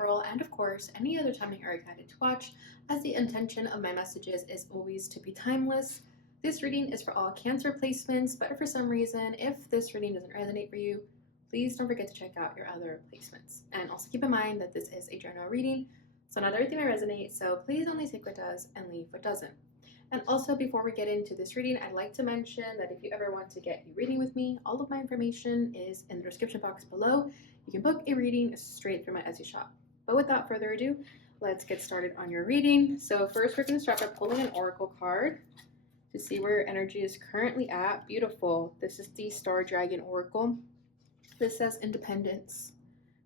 April, and of course, any other time that you're excited to watch, as the intention of my messages is always to be timeless. This reading is for all Cancer placements, but if for some reason, if this reading doesn't resonate for you, please don't forget to check out your other placements. And also keep in mind that this is a general reading, so not everything may resonate, so please only take what does and leave what doesn't. And also, before we get into this reading, I'd like to mention that if you ever want to get a reading with me, all of my information is in the description box below. You can book a reading straight through my Etsy shop. But without further ado, let's get started on your reading. So first, we're going to start by pulling an oracle card to see where your energy is currently at. Beautiful. This is the Star Dragon Oracle. This says independence,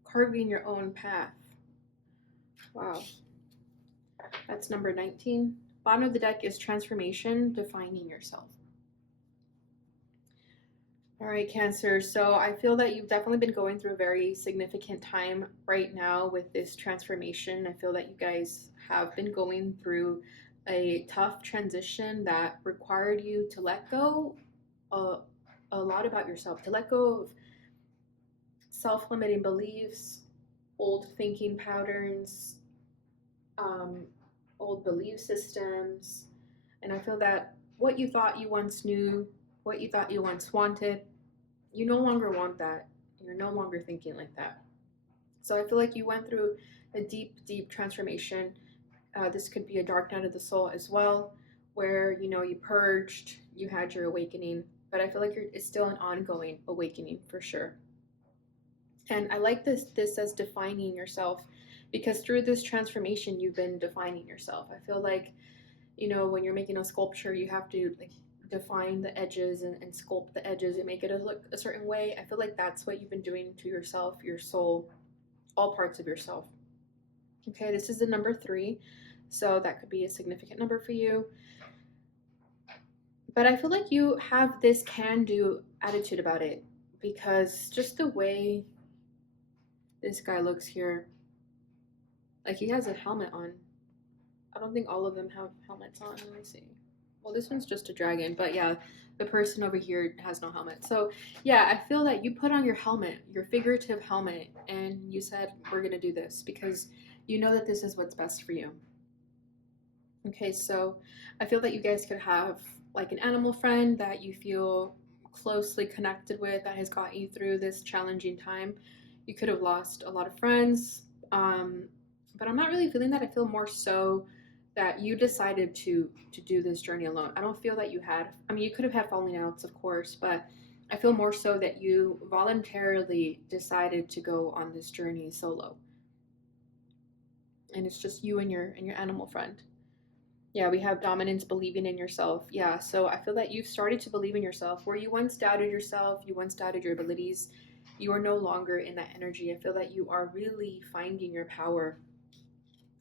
carving your own path. Wow. That's number 19. Bottom of the deck is transformation, defining yourself. All right, Cancer. So I feel that you've definitely been going through a very significant time right now with this transformation. I feel that you guys have been going through a tough transition that required you to let go a lot about yourself, to let go of self-limiting beliefs, old thinking patterns, old belief systems. And I feel that what you thought you once knew, what you thought you once wanted, you no longer want that. You're no longer thinking like that. So I feel like you went through a deep transformation. This could be a dark night of the soul as well, where you purged, you had your awakening, but I feel like it's still an ongoing awakening for sure. And I like this as defining yourself, because through this transformation you've been defining yourself. I feel like when you're making a sculpture, you have to define the edges and sculpt the edges and make it look a certain way. I feel like that's what you've been doing to yourself, your soul, all parts of yourself. Okay, this is the number 3, so that could be a significant number for you. But I feel like you have this can-do attitude about it, because just the way this guy looks here, like he has a helmet on. I don't think all of them have helmets on. Let me see. Well, this one's just a dragon, but yeah, the person over here has no helmet. So yeah, I feel that you put on your helmet, your figurative helmet, and you said, we're going to do this because you know that this is what's best for you. Okay, so I feel that you guys could have like an animal friend that you feel closely connected with that has got you through this challenging time. You could have lost a lot of friends, but I'm not really feeling that. I feel more so that you decided to do this journey alone. I don't feel that you had, you could have had falling outs, of course, but I feel more so that you voluntarily decided to go on this journey solo. And it's just you and your animal friend. Yeah, we have dominance, believing in yourself. Yeah, so I feel that you've started to believe in yourself. Where you once doubted yourself, you once doubted your abilities, you are no longer in that energy. I feel that you are really finding your power.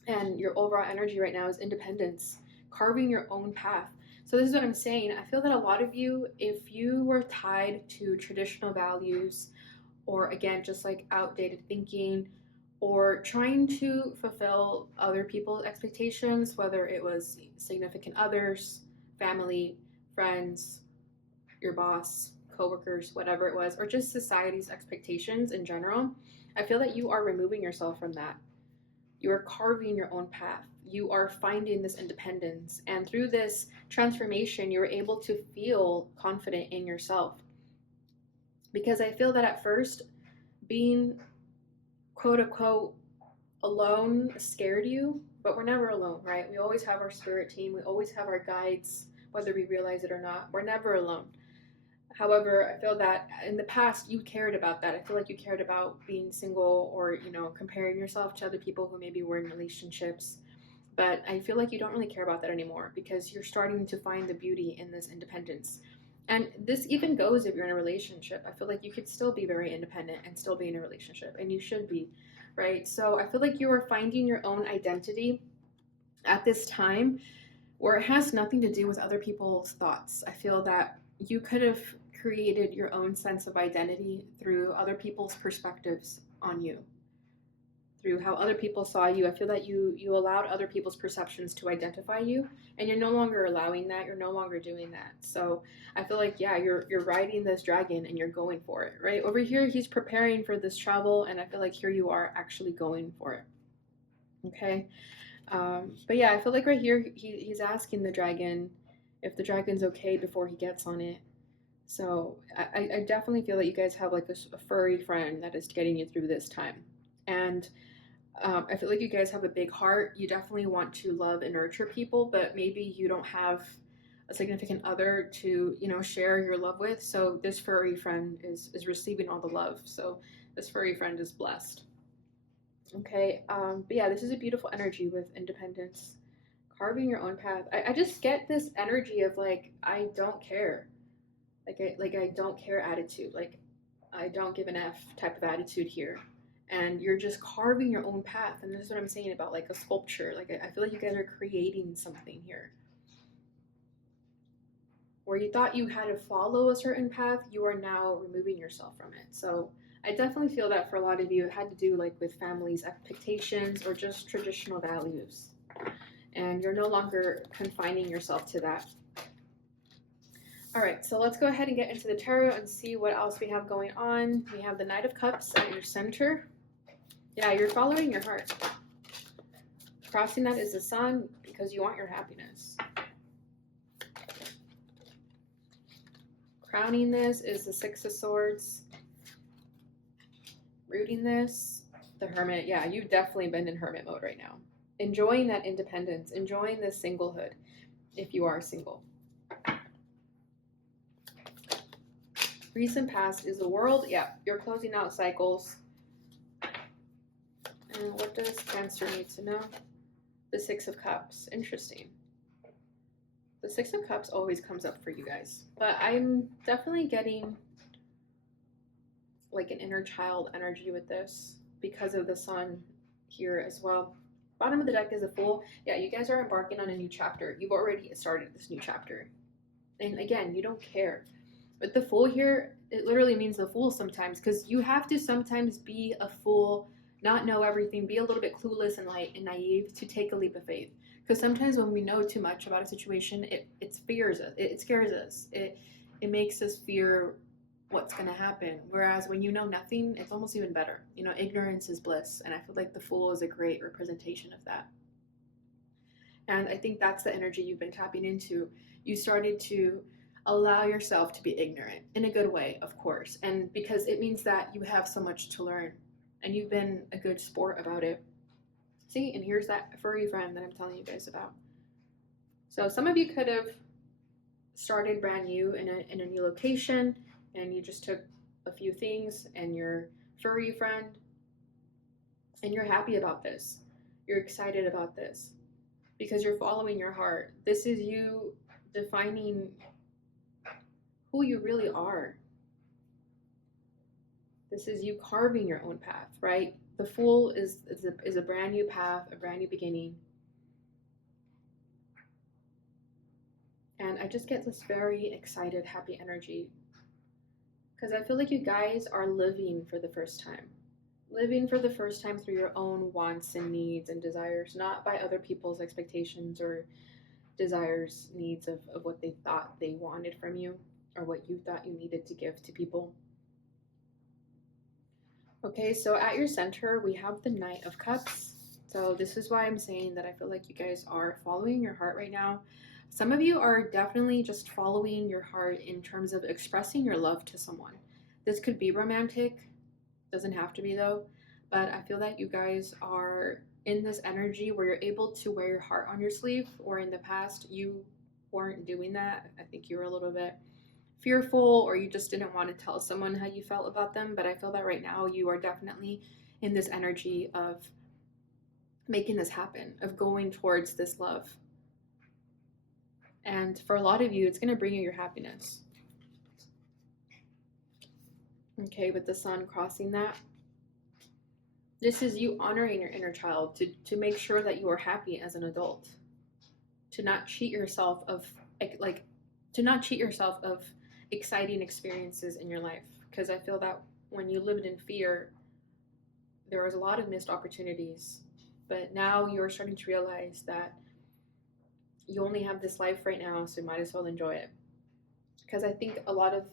And your overall energy right now is independence, carving your own path. So this is what I'm saying. I feel that a lot of you, if you were tied to traditional values, or again, just like outdated thinking, or trying to fulfill other people's expectations, whether it was significant others, family, friends, your boss, coworkers, whatever it was, or just society's expectations in general, I feel that you are removing yourself from that. You are carving your own path. You are finding this independence. And through this transformation, you're able to feel confident in yourself. Because I feel that at first, being quote unquote alone scared you, but we're never alone, right? We always have our spirit team. We always have our guides, whether we realize it or not. We're never alone. However, I feel that in the past you cared about that. I feel like you cared about being single, or comparing yourself to other people who maybe were in relationships. But I feel like you don't really care about that anymore, because you're starting to find the beauty in this independence. And this even goes if you're in a relationship. I feel like you could still be very independent and still be in a relationship, and you should be, right? So I feel like you are finding your own identity at this time, where it has nothing to do with other people's thoughts. I feel that you could have created your own sense of identity through other people's perspectives on you, through how other people saw you. I feel that you allowed other people's perceptions to identify you, and you're no longer allowing that. You're no longer doing that. So I feel like, yeah, you're riding this dragon and you're going for it, right? Over here, he's preparing for this travel, and I feel like here you are actually going for it. Okay. But yeah, I feel like right here he's asking the dragon if the dragon's okay before he gets on it. So I definitely feel that you guys have like a furry friend that is getting you through this time. And I feel like you guys have a big heart. You definitely want to love and nurture people, but maybe you don't have a significant other to, you know, share your love with. So this furry friend is receiving all the love. So this furry friend is blessed. Okay. But yeah, this is a beautiful energy with independence, carving your own path. I just get this energy of like I don't care, like I don't care attitude, like I don't give an F type of attitude here. And you're just carving your own path. And this is what I'm saying about like a sculpture. Like I feel like you guys are creating something here. Where you thought you had to follow a certain path, you are now removing yourself from it. So I definitely feel that for a lot of you, it had to do like with families' expectations or just traditional values. And you're no longer confining yourself to that. All right, so let's go ahead and get into the tarot and see what else we have going on. We have the Knight of Cups at your center. Yeah, you're following your heart. Crossing that is the Sun because you want your happiness. Crowning this is the Six of Swords. Rooting this, the Hermit. Yeah, you've definitely been in hermit mode right now. Enjoying that independence, enjoying this singlehood if you are single. Recent past is the World. Yeah, you're closing out cycles. And what does Cancer need to know? The Six of Cups. Interesting. The Six of Cups always comes up for you guys. But I'm definitely getting like an inner child energy with this because of the Sun here as well. Bottom of the deck is a Fool. Yeah, you guys are embarking on a new chapter. You've already started this new chapter. And again, you don't care. But the Fool here, it literally means the fool sometimes, because you have to sometimes be a fool, not know everything, be a little bit clueless and light and naive to take a leap of faith. Because sometimes when we know too much about a situation, it fears us, it scares us, it makes us fear what's going to happen. Whereas when you know nothing, it's almost even better. You know, ignorance is bliss, and I feel like the Fool is a great representation of that. And I think that's the energy you've been tapping into. You started to allow yourself to be ignorant in a good way, of course, and because it means that you have so much to learn and you've been a good sport about it. See, and here's that furry friend that I'm telling you guys about. So some of you could have started brand new in a new location, and you just took a few things and your furry friend, and you're happy about this, you're excited about this because you're following your heart. This is you defining who you really are. This is you carving your own path, right? The Fool is a brand new path, a brand new beginning. And I just get this very excited, happy energy because I feel like you guys are living for the first time. Living for the first time through your own wants and needs and desires, not by other people's expectations or desires, needs of what they thought they wanted from you or what you thought you needed to give to people. Okay, so at your center, we have the Knight of Cups. So this is why I'm saying that I feel like you guys are following your heart right now. Some of you are definitely just following your heart in terms of expressing your love to someone. This could be romantic, doesn't have to be though, but I feel that you guys are in this energy where you're able to wear your heart on your sleeve, or in the past you weren't doing that. I think you were a little bit fearful, or you just didn't want to tell someone how you felt about them. But I feel that right now you are definitely in this energy of making this happen, of going towards this love. And for a lot of you, it's going to bring you your happiness. Okay, with the Sun crossing that. This is you honoring your inner child to make sure that you are happy as an adult. To not cheat yourself of exciting experiences in your life. Because I feel that when you lived in fear, there was a lot of missed opportunities. But now you're starting to realize that you only have this life right now, so you might as well enjoy it. Because I think a lot of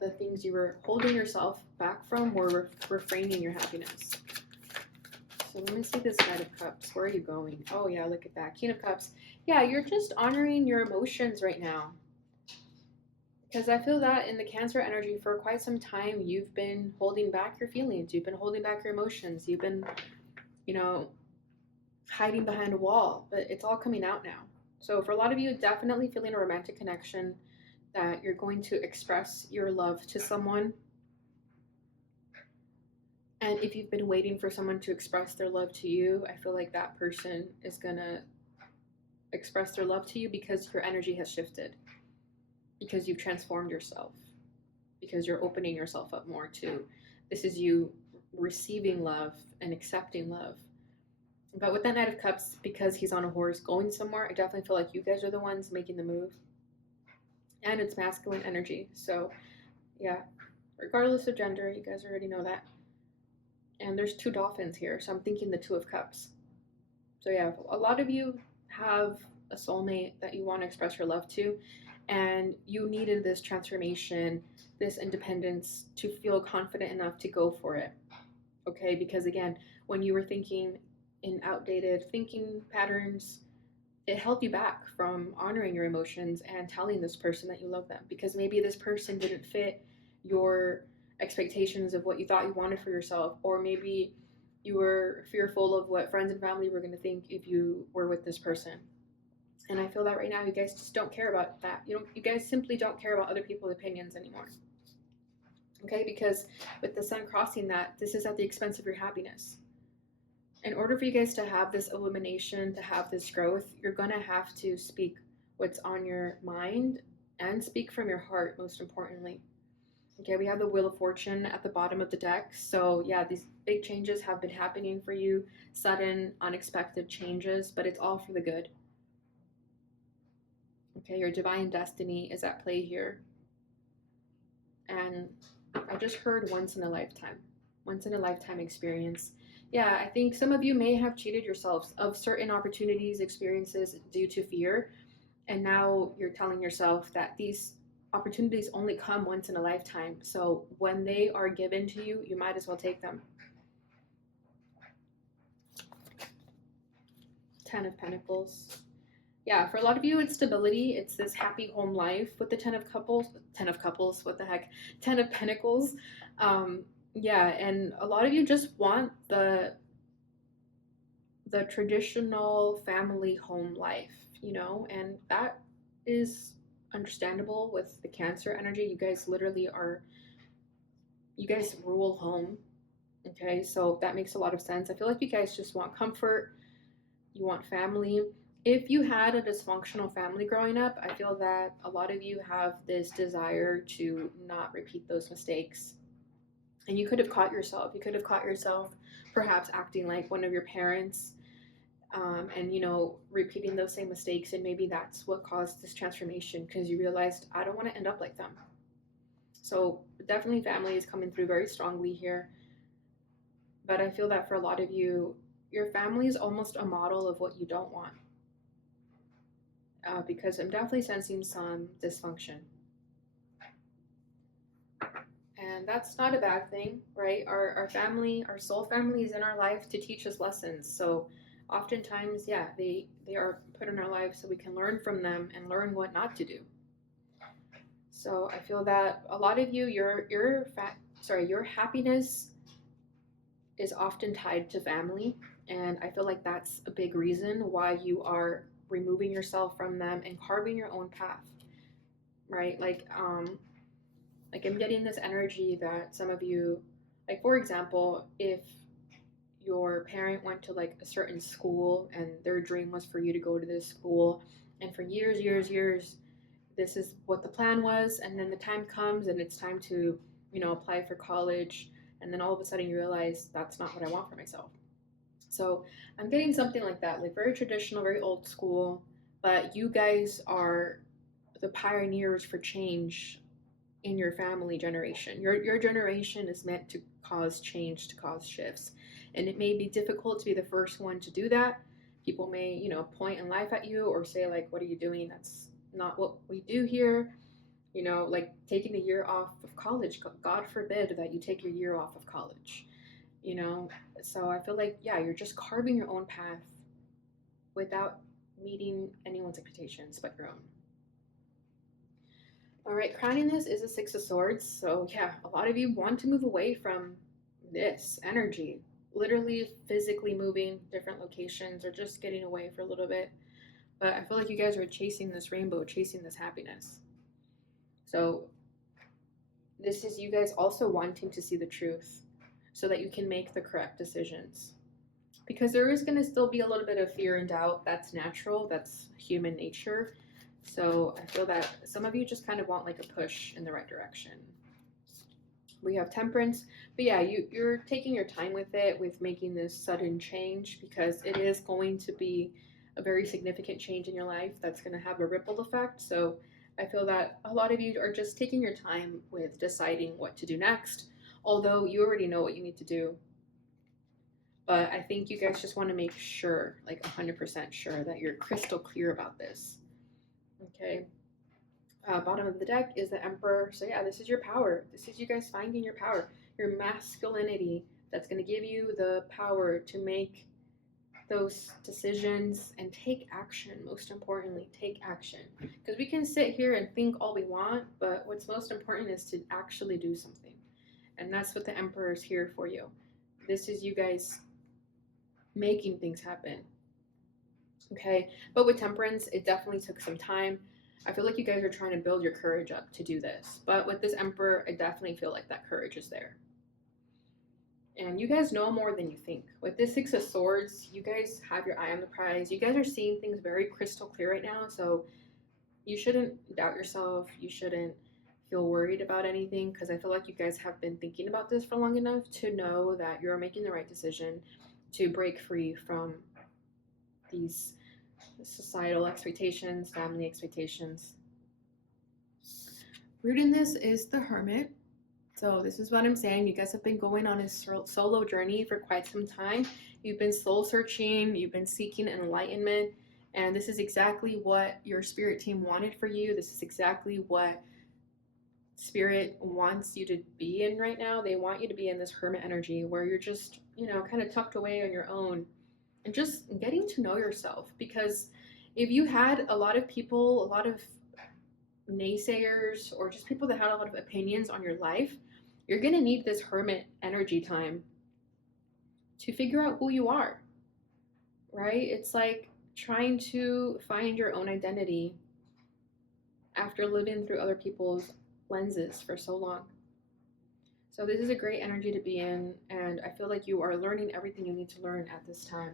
the things you were holding yourself back from were refraining your happiness. So let me see this Knight of Cups. Where are you going? Oh yeah, look at that. King of Cups. Yeah, you're just honoring your emotions right now. Because I feel that in the Cancer energy for quite some time, you've been holding back your feelings. You've been holding back your emotions. You've been, you know, hiding behind a wall. But it's all coming out now. So for a lot of you, definitely feeling a romantic connection that you're going to express your love to someone. And if you've been waiting for someone to express their love to you, I feel like that person is going to express their love to you because your energy has shifted, because you've transformed yourself, because you're opening yourself up more to this is you receiving love and accepting love. But with that Knight of Cups, because he's on a horse going somewhere, I definitely feel like you guys are the ones making the move. And it's masculine energy. So, yeah, regardless of gender, you guys already know that. And there's 2 dolphins here, so I'm thinking the 2 of Cups. So, yeah, a lot of you have a soulmate that you want to express your love to, and you needed this transformation, this independence to feel confident enough to go for it. Okay, because again, when you were thinking in outdated thinking patterns, it held you back from honoring your emotions and telling this person that you love them, because maybe this person didn't fit your expectations of what you thought you wanted for yourself, or maybe you were fearful of what friends and family were going to think if you were with this person. And I feel that right now you guys just don't care about that. You guys simply don't care about other people's opinions anymore. Okay, because with the sun crossing that, this is at the expense of your happiness. In order for you guys to have this illumination, to have this growth, you're going to have to speak what's on your mind and speak from your heart, most importantly. Okay, we have the Wheel of Fortune at the bottom of the deck. So yeah, these big changes have been happening for you, sudden, unexpected changes, but it's all for the good. Okay, your divine destiny is at play here. And I just heard once in a lifetime experience. Yeah, I think some of you may have cheated yourselves of certain opportunities, experiences due to fear. And now you're telling yourself that these opportunities only come once in a lifetime. So when they are given to you, you might as well take them. 10 of Pentacles. Yeah, for a lot of you, it's stability. It's this happy home life with the 10 of couples, what the heck? 10 of Pentacles. Yeah, and a lot of you just want the traditional family home life, and that is understandable with the Cancer energy. You guys literally you guys rule home. Okay, so that makes a lot of sense. I feel like you guys just want comfort, you want family. If you had a dysfunctional family growing up, I feel that a lot of you have this desire to not repeat those mistakes. And you could have caught yourself. You could have caught yourself perhaps acting like one of your parents, and repeating those same mistakes. And maybe that's what caused this transformation, because you realized, I don't want to end up like them. So definitely family is coming through very strongly here. But I feel that for a lot of you, your family is almost a model of what you don't want. Because I'm definitely sensing some dysfunction. And that's not a bad thing, right? Our family, our soul family is in our life to teach us lessons. So oftentimes, yeah, they are put in our life so we can learn from them and learn what not to do. So I feel that a lot of you, your happiness is often tied to family. And I feel like that's a big reason why you are removing yourself from them and carving your own path, right? Like I'm getting this energy that some of you, like for example, if your parent went to like a certain school and their dream was for you to go to this school, and for years, this is what the plan was, and then the time comes and it's time to, apply for college, and then all of a sudden you realize that's not what I want for myself. So I'm getting something like that, like very traditional, very old school, but you guys are the pioneers for change in your family generation. Your generation is meant to cause change, to cause shifts. And it may be difficult to be the first one to do that. People may, point and laugh at you or say, like, what are you doing? That's not what we do here. Like taking a year off of college. God forbid that you take your year off of college. you know? So I feel like, yeah, you're just carving your own path without meeting anyone's expectations but your own. All right, crowning this is a Six of Swords. So yeah, a lot of you want to move away from this energy, literally physically moving different locations or just getting away for a little bit. But I feel like you guys are chasing this rainbow, chasing this happiness. So this is you guys also wanting to see the truth so that you can make the correct decisions. Because there is going to still be a little bit of fear and doubt. That's natural, that's human nature. So I feel that some of you just kind of want like a push in the right direction. We have Temperance, but yeah, you're taking your time with it, with making this sudden change, because it is going to be a very significant change in your life that's going to have a ripple effect. So I feel that a lot of you are just taking your time with deciding what to do next, although you already know what you need to do. But I think you guys just want to make sure, like 100% sure, that you're crystal clear about this. Okay. Bottom of the deck is the Emperor. So yeah, this is your power. This is you guys finding your power, your masculinity that's going to give you the power to make those decisions and take action. Most importantly, take action. Because we can sit here and think all we want, but what's most important is to actually do something. And that's what the Emperor is here for you. This is you guys making things happen. Okay, but with Temperance, it definitely took some time. I feel like you guys are trying to build your courage up to do this. But with this Emperor, I definitely feel like that courage is there. And you guys know more than you think. With this Six of Swords, you guys have your eye on the prize. You guys are seeing things very crystal clear right now. So you shouldn't doubt yourself. You shouldn't feel worried about anything, because I feel like you guys have been thinking about this for long enough to know that you're making the right decision to break free from these societal expectations, family expectations. Root in this is the Hermit. So this is what I'm saying. You guys have been going on a solo journey for quite some time. You've been soul searching. You've been seeking enlightenment. And this is exactly what your spirit team wanted for you. This is exactly what spirit wants you to be in right now. They want you to be in this hermit energy where you're just, kind of tucked away on your own and just getting to know yourself. Because if you had a lot of people, a lot of naysayers, or just people that had a lot of opinions on your life, you're going to need this hermit energy time to figure out who you are, right? It's like trying to find your own identity after living through other people's lenses for so long. So this is a great energy to be in, and I feel like you are learning everything you need to learn at this time.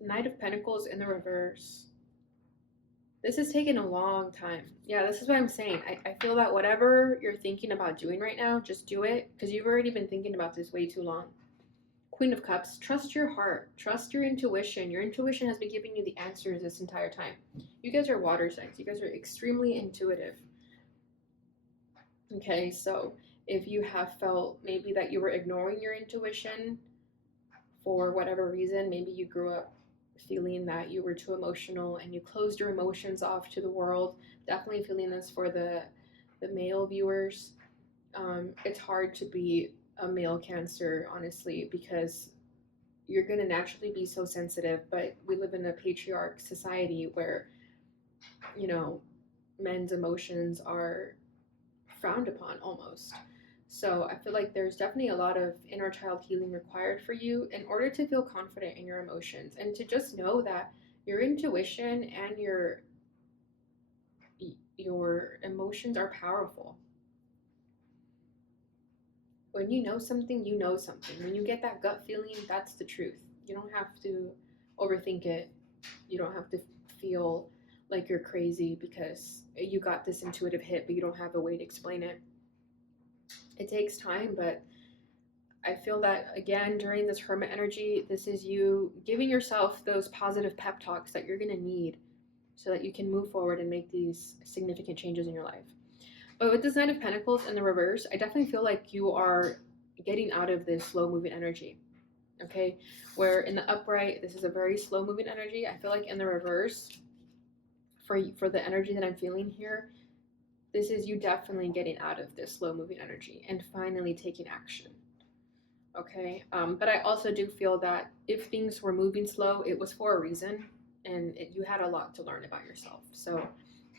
Knight of Pentacles in the reverse. This has taken a long time. Yeah, this is what I'm saying. I feel that whatever you're thinking about doing right now, just do it, because you've already been thinking about this way too long. Queen of Cups, trust your heart. Trust your intuition. Your intuition has been giving you the answers this entire time. You guys are water signs. You guys are extremely intuitive. Okay, so if you have felt maybe that you were ignoring your intuition for whatever reason, maybe you grew up feeling that you were too emotional and you closed your emotions off to the world. Definitely feeling this for the male viewers. It's hard to be a male Cancer, honestly, because you're going to naturally be so sensitive, but we live in a patriarch society where, men's emotions are frowned upon almost. So I feel like there's definitely a lot of inner child healing required for you in order to feel confident in your emotions and to just know that your intuition and your emotions are powerful. When you know something, you know something. When you get that gut feeling, that's the truth. You don't have to overthink it. You don't have to feel like you're crazy because you got this intuitive hit, but you don't have a way to explain it. It takes time, but I feel that, again, during this hermit energy, this is you giving yourself those positive pep talks that you're going to need so that you can move forward and make these significant changes in your life. But with this Knight of Pentacles in the reverse, I definitely feel like you are getting out of this slow-moving energy, okay? Where in the upright, this is a very slow-moving energy. I feel like in the reverse, for the energy that I'm feeling here, This is you definitely getting out of this slow moving energy and finally taking action. Okay. But I also do feel that if things were moving slow, it was for a reason, and you had a lot to learn about yourself. So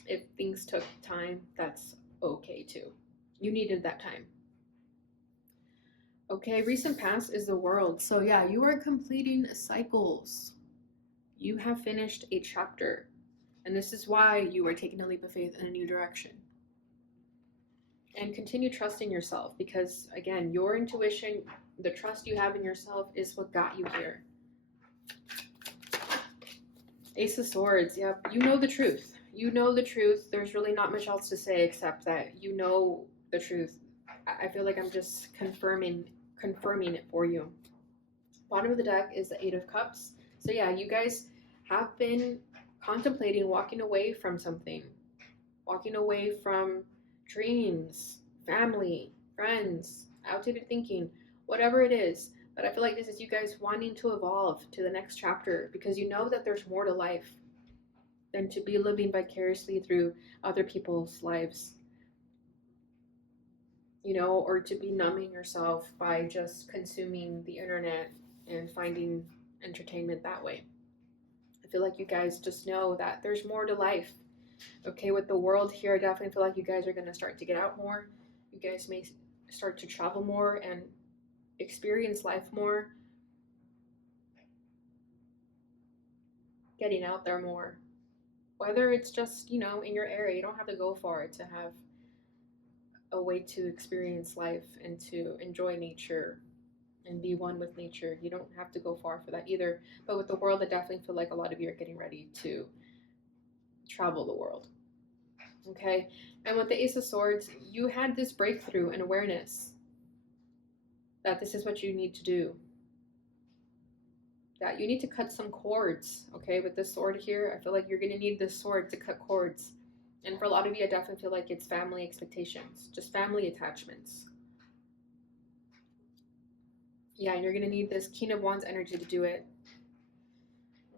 if things took time, that's okay too. You needed that time. Okay, recent past is the world. So yeah, you are completing cycles. You have finished a chapter. And this is why you are taking a leap of faith in a new direction. And continue trusting yourself because, again, your intuition, the trust you have in yourself is what got you here. Ace of Swords, yep. You know the truth. You know the truth. There's really not much else to say except that you know the truth. I feel like I'm just confirming it for you. Bottom of the deck is the Eight of Cups. So yeah, you guys have been contemplating walking away from something. Walking away from dreams, family, friends, outdated thinking, whatever it is. But I feel like this is you guys wanting to evolve to the next chapter because you know that there's more to life than to be living vicariously through other people's lives. You know, or to be numbing yourself by just consuming the internet and finding entertainment that way. I feel like you guys just know that there's more to life. Okay, with the world here, I definitely feel like you guys are going to start to get out more. You guys may start to travel more and experience life more. Getting out there more. Whether it's just, you know, in your area, you don't have to go far to have a way to experience life and to enjoy nature and be one with nature. You don't have to go far for that either. But with the world, I definitely feel like a lot of you are getting ready to travel the world. Okay, and with the Ace of Swords, you had this breakthrough and awareness that this is what you need to do. That you need to cut some cords, okay, with this sword here. I feel like you're going to need this sword to cut cords. And for a lot of you, I definitely feel like it's family expectations, just family attachments. Yeah, and you're going to need this King of Wands energy to do it.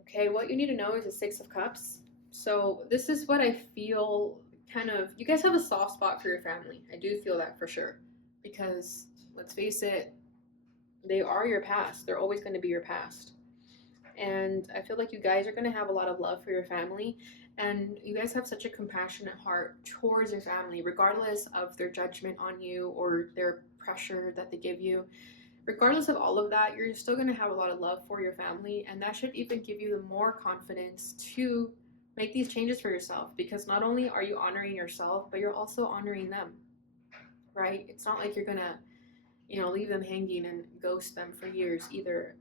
Okay, what you need to know is the Six of Cups. So this is what I feel kind of, you guys have a soft spot for your family. I do feel that for sure. Because, let's face it, they are your past. They're always going to be your past. And I feel like you guys are going to have a lot of love for your family. And you guys have such a compassionate heart towards your family, regardless of their judgment on you or their pressure that they give you. Regardless of all of that, you're still going to have a lot of love for your family. And that should even give you the more confidence to make these changes for yourself. Because not only are you honoring yourself, but you're also honoring them, right? It's not like you're going to, you know, leave them hanging and ghost them for years either.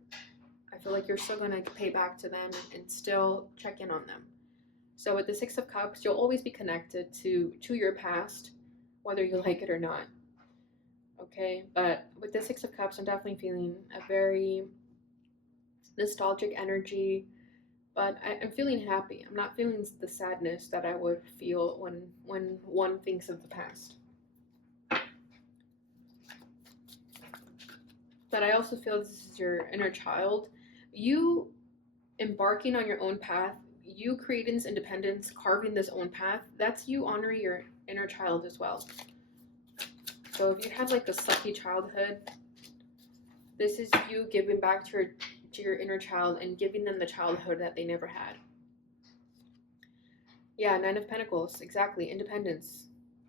I feel like you're still going to pay back to them and still check in on them. So with the Six of Cups, you'll always be connected to your past, whether you like it or not. Okay, but with the Six of Cups, I'm definitely feeling a very nostalgic energy, but I'm feeling happy. I'm not feeling the sadness that I would feel when one thinks of the past. But I also feel this is your inner child. You embarking on your own path, you creating this independence, carving this own path, that's you honoring your inner child as well. So if you had like a sucky childhood, this is you giving back to your inner child and giving them the childhood that they never had. Yeah, Nine of Pentacles, exactly. Independence.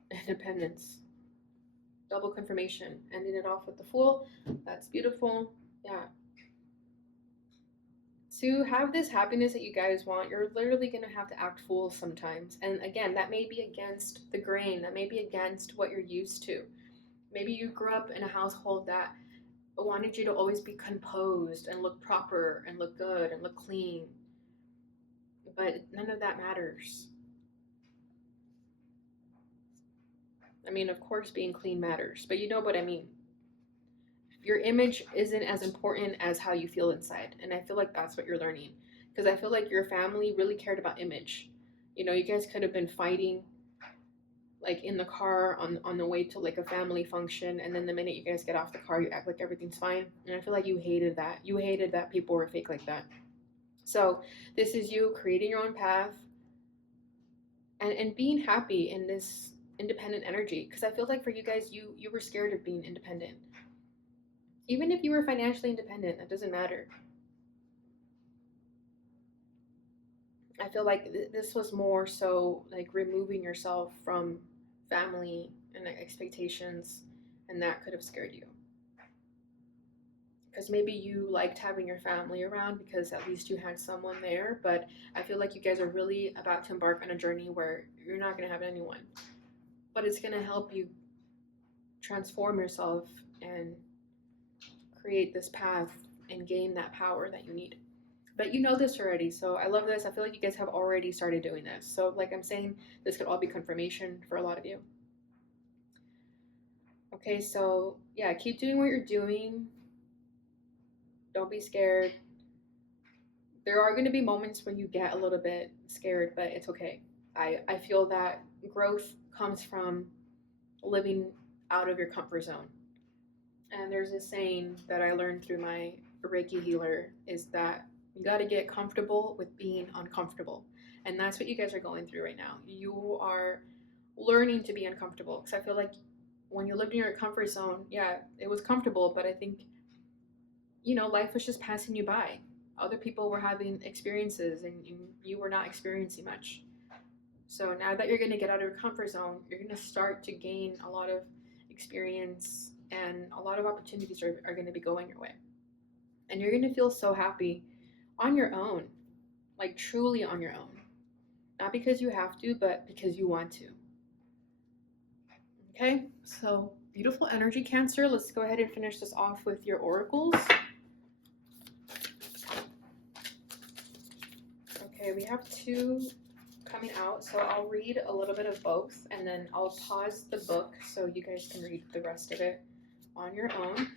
Independence. Double confirmation. Ending it off with the Fool. That's beautiful. Yeah. To have this happiness that you guys want, you're literally going to have to act fool sometimes. And again, that may be against the grain. That may be against what you're used to. Maybe you grew up in a household that wanted you to always be composed and look proper and look good and look clean. But none of that matters. I mean, of course, being clean matters, but you know what I mean. Your image isn't as important as how you feel inside. And I feel like that's what you're learning. Because I feel like your family really cared about image. You know, you guys could have been fighting like in the car on the way to like a family function, and then the minute you guys get off the car, you act like everything's fine. And I feel like you hated that. You hated that people were fake like that. So this is you creating your own path and being happy in this independent energy, because I feel like for you guys, you were scared of being independent. Even if you were financially independent, that doesn't matter. I feel like this was more so like removing yourself from family and expectations, and that could have scared you. Because maybe you liked having your family around because at least you had someone there, but I feel like you guys are really about to embark on a journey where you're not going to have anyone, but it's going to help you transform yourself and create this path and gain that power that you need. But you know this already, so I love this. I feel like you guys have already started doing this. So, like I'm saying, this could all be confirmation for a lot of you. Okay, so yeah, keep doing what you're doing. Don't be scared. There are going to be moments when you get a little bit scared, but it's okay. I feel that growth comes from living out of your comfort zone. And there's this saying that I learned through my Reiki healer is that you got to get comfortable with being uncomfortable. And that's what you guys are going through right now. You are learning to be uncomfortable. Because I feel like when you lived in your comfort zone, yeah, it was comfortable, but I think, life was just passing you by. Other people were having experiences and you were not experiencing much. So now that you're going to get out of your comfort zone, you're going to start to gain a lot of experience and a lot of opportunities are going to be going your way. And you're going to feel so happy on your own, like truly on your own. Not because you have to, but because you want to. Okay, so beautiful energy, Cancer. Let's go ahead and finish this off with your oracles. Okay, we have two coming out, so I'll read a little bit of both and then I'll pause the book so you guys can read the rest of it on your own.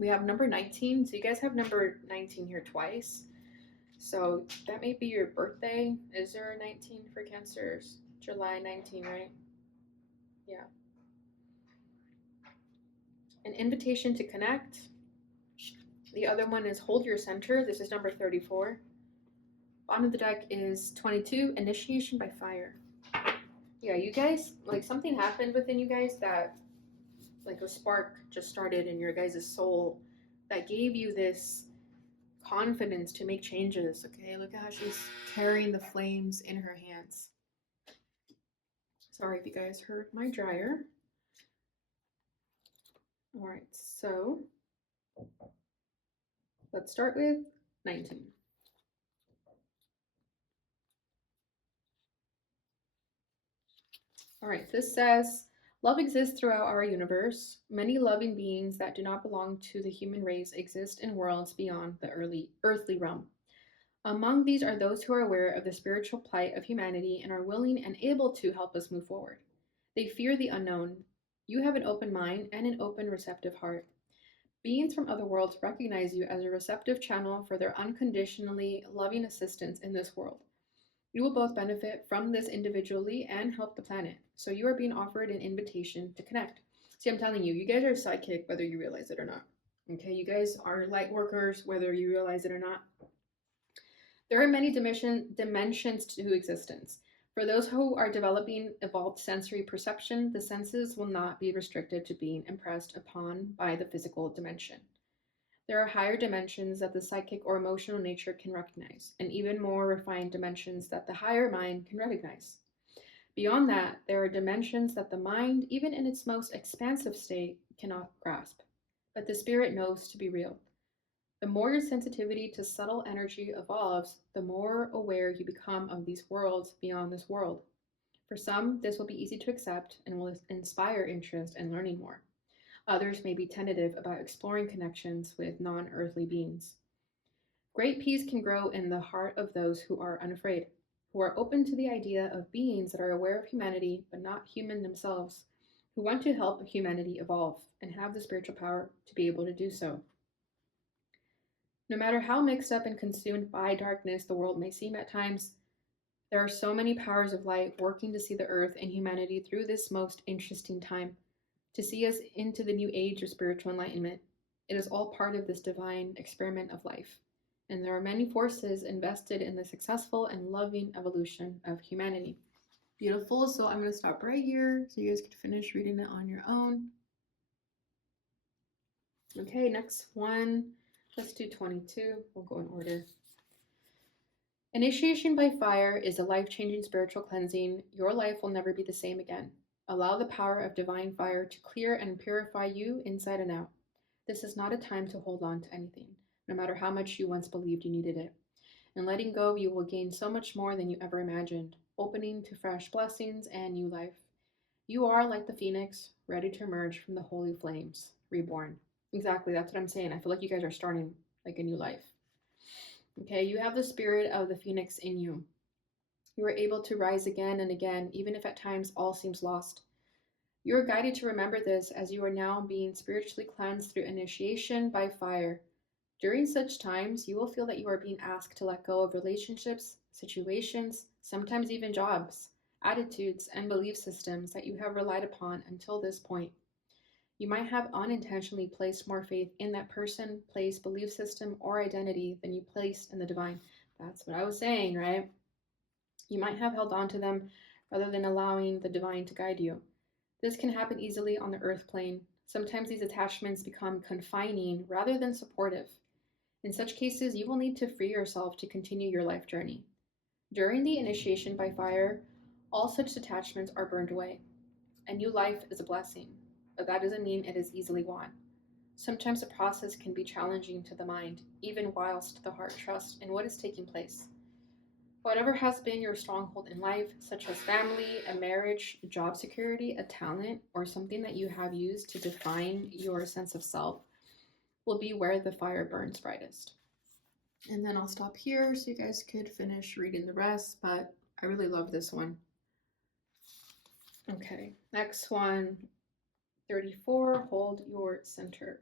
We have number 19, so you guys have number 19 here twice. So that may be your birthday. Is there a 19 for Cancers? July 19, right? Yeah. An invitation to connect. The other one is hold your center. This is number 34. Bottom of the deck is 22, initiation by fire. Yeah, you guys, like something happened within you guys that like a spark just started in your guys' soul that gave you this confidence to make changes. Okay, look at how she's carrying the flames in her hands. Sorry if you guys heard my dryer. All right, so let's start with 19. All right, this says, love exists throughout our universe. Many loving beings that do not belong to the human race exist in worlds beyond the earthly realm. Among these are those who are aware of the spiritual plight of humanity and are willing and able to help us move forward. They fear the unknown. You have an open mind and an open, receptive heart. Beings from other worlds recognize you as a receptive channel for their unconditionally loving assistance in this world. You will both benefit from this individually and help the planet. So you are being offered an invitation to connect. See, I'm telling you, you guys are psychic whether you realize it or not. Okay, you guys are light workers whether you realize it or not. There are many dimensions to existence. For those who are developing evolved sensory perception, the senses will not be restricted to being impressed upon by the physical dimension. There are higher dimensions that the psychic or emotional nature can recognize, and even more refined dimensions that the higher mind can recognize. Beyond that, there are dimensions that the mind, even in its most expansive state, cannot grasp, but the spirit knows to be real. The more your sensitivity to subtle energy evolves, the more aware you become of these worlds beyond this world. For some, this will be easy to accept and will inspire interest in learning more. Others may be tentative about exploring connections with non earthly beings. Great peace can grow in the heart of those who are unafraid, who are open to the idea of beings that are aware of humanity but not human themselves, who want to help humanity evolve and have the spiritual power to be able to do so. No matter how mixed up and consumed by darkness the world may seem at times, there are so many powers of light working to see the earth and humanity through this most interesting time, to see us into the new age of spiritual enlightenment. It is all part of this divine experiment of life, and there are many forces invested in the successful and loving evolution of humanity. Beautiful. So I'm going to stop right here so you guys can finish reading it on your own. Okay, next one. Let's do 22. We'll go in order. Initiation by fire is a life-changing spiritual cleansing. Your life will never be the same again. Allow the power of divine fire to clear and purify you inside and out. This is not a time to hold on to anything, no matter how much you once believed you needed it. In letting go, you will gain so much more than you ever imagined, opening to fresh blessings and new life. You are like the phoenix, ready to emerge from the holy flames, reborn. Exactly, that's what I'm saying. I feel like you guys are starting like a new life. Okay, you have the spirit of the phoenix in you. You are able to rise again and again, even if at times all seems lost. You are guided to remember this as you are now being spiritually cleansed through initiation by fire. During such times, you will feel that you are being asked to let go of relationships, situations, sometimes even jobs, attitudes, and belief systems that you have relied upon until this point. You might have unintentionally placed more faith in that person, place, belief system, or identity than you placed in the divine. That's what I was saying, right? You might have held on to them rather than allowing the divine to guide you. This can happen easily on the earth plane. Sometimes these attachments become confining rather than supportive. In such cases, you will need to free yourself to continue your life journey. During the initiation by fire, all such attachments are burned away. A new life is a blessing, but that doesn't mean it is easily won. Sometimes the process can be challenging to the mind, even whilst the heart trusts in what is taking place. Whatever has been your stronghold in life, such as family, a marriage, job security, a talent, or something that you have used to define your sense of self, will be where the fire burns brightest. And then I'll stop here so you guys could finish reading the rest, but I really love this one. Okay, next one, 34, hold your center.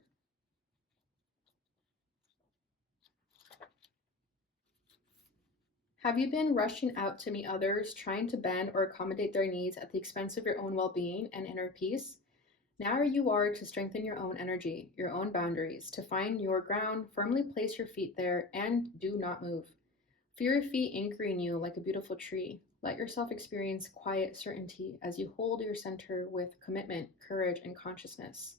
Have you been rushing out to meet others, trying to bend or accommodate their needs at the expense of your own well-being and inner peace? Now you are to strengthen your own energy, your own boundaries, to find your ground, firmly place your feet there, and do not move. Feel your feet anchoring you like a beautiful tree. Let yourself experience quiet certainty as you hold your center with commitment, courage, and consciousness.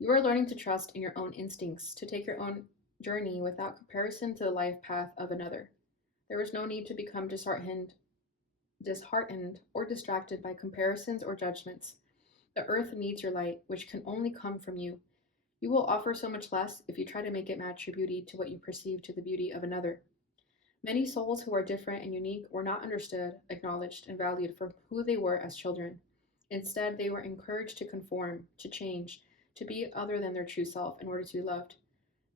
You are learning to trust in your own instincts, to take your own journey without comparison to the life path of another. There is no need to become disheartened, or distracted by comparisons or judgments. The earth needs your light, which can only come from you. You will offer so much less if you try to make it match your beauty to what you perceive to the beauty of another. Many souls who are different and unique were not understood, acknowledged, and valued for who they were as children. Instead, they were encouraged to conform, to change, to be other than their true self in order to be loved.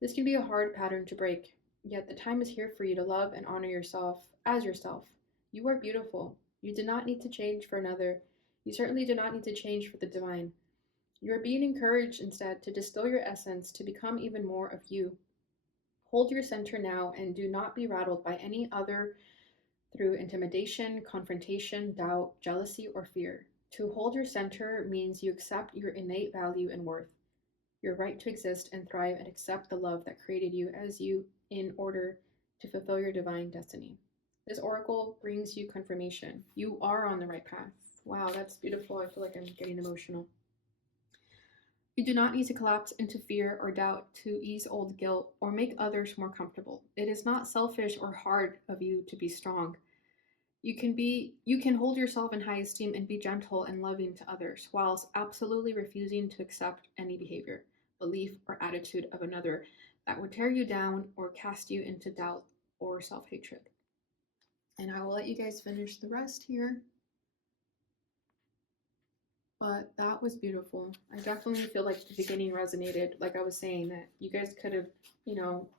This can be a hard pattern to break, yet the time is here for you to love and honor yourself as yourself. You are beautiful. You do not need to change for another. You certainly do not need to change for the divine. You are being encouraged instead to distill your essence to become even more of you. Hold your center now and do not be rattled by any other through intimidation, confrontation, doubt, jealousy, or fear. To hold your center means you accept your innate value and worth, your right to exist and thrive, and accept the love that created you as you in order to fulfill your divine destiny. This oracle brings you confirmation. You are on the right path. Wow, that's beautiful. I feel like I'm getting emotional. You do not need to collapse into fear or doubt to ease old guilt or make others more comfortable. It is not selfish or hard of you to be strong. You can hold yourself in high esteem and be gentle and loving to others, whilst absolutely refusing to accept any behavior, belief, or attitude of another that would tear you down or cast you into doubt or self-hatred. And I will let you guys finish the rest here. But that was beautiful. I definitely feel like the beginning resonated, like I was saying, that you guys could have,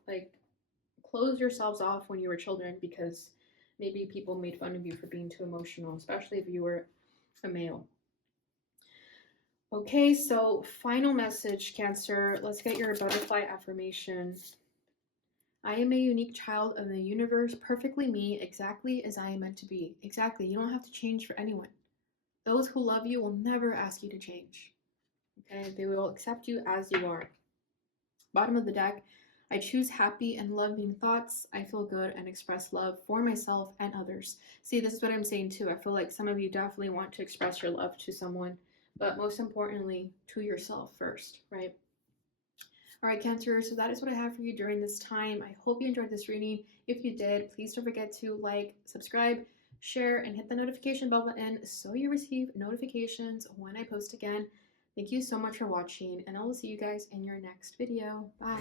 like closed yourselves off when you were children because maybe people made fun of you for being too emotional, especially if you were a male. Okay, so final message, Cancer. Let's get your butterfly affirmation. I am a unique child of the universe, perfectly me, exactly as I am meant to be. Exactly. You don't have to change for anyone. Those who love you will never ask you to change. Okay, they will accept you as you are. Bottom of the deck, I choose happy and loving thoughts. I feel good and express love for myself and others. See, this is what I'm saying too. I feel like some of you definitely want to express your love to someone, but most importantly, to yourself first, right? All right, Cancer, so that is what I have for you during this time. I hope you enjoyed this reading. If you did, please don't forget to like, subscribe, share, and hit the notification bell button so you receive notifications when I post again. Thank you so much for watching, and I will see you guys in your next video. Bye.